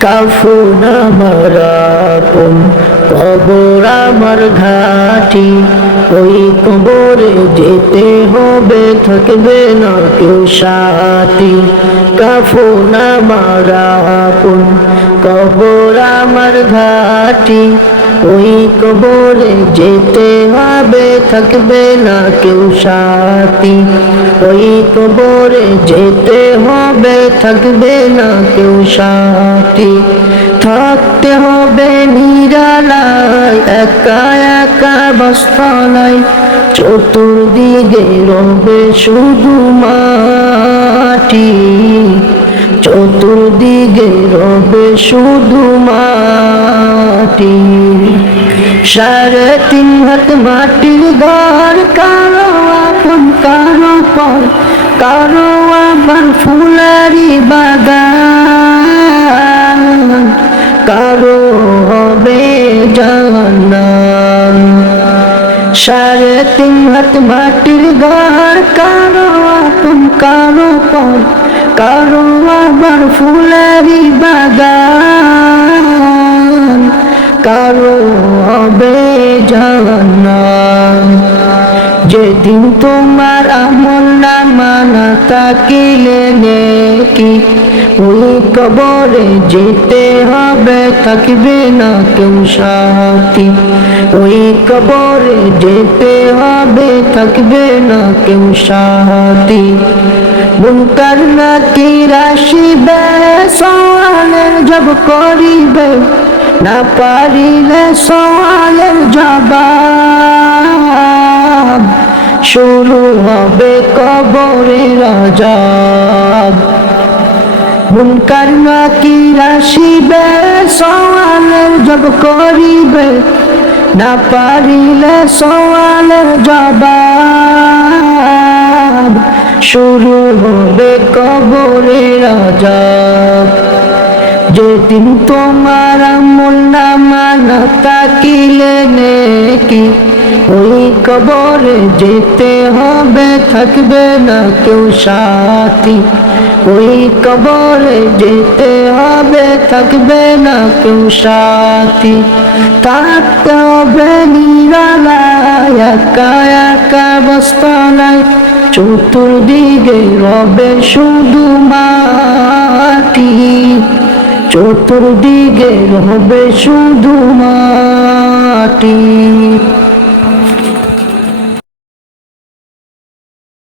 কাফুন আমার আপন, কবর আমার ঘাটি। ওই কবরে যেতে হবে, থাকবে না কেউ সাথী। কাফুন আমার আপন, কবর আমার ঘাটি। ওই কবরে যেতে হবে থাকবে না কেউ সাথী। ওই কবরে যেতে হবে, থাকবে না কেউ সাথী। থাকতে হবে নিরালায়, একা একা বস্তলায় চতুর্দিকে রবে শুধু মাটি। চতুর্দিকে রবে শুধু মাটি। সাড়ে তিন হাত মাটির ঘর, কারও আপন, কারও পর, কারও আবার ফুলারি বাগান। কারও হবে জানান। সাড়ে তিন হাত মাটির ঘর, কারও আপন, কারও পর, কারও আবার ফুলারি বাগান। কারও হবে জানান যেদিন তোমার আমল না মানা তাকিলে নেকি, ওই কবরে যেতে হবে, থাকবে না কেউ সাথী। ওই কবরে যেতে হবে, থাকবে না কেউ সাথী। মুনকার না কি রাশিবে সওয়ালের জব করিবে। না পারিলে সওয়ালের জবাব, শুরু হবে কবরে রাজাব মুনকার নাকি রাশিবে সওয়ালের জব করিবে, না পারিলে সওয়ালের জবাব, শুরু হবে কবরে রাজাব যেদিন তোমার আমল নামা না তাকিলে নেকি, ওই কবরে যেতে হবে, থাকবে না কেউ সাথী। ওই কবরে যেতে হবে, থাকবে না কেউ সাথী। থাকতে হবে নিরালায়, একা একা বস্তলায় চতুর্দিকে রবে শুধু মাটি চতুর্দিকে হবে শুধু মাটি।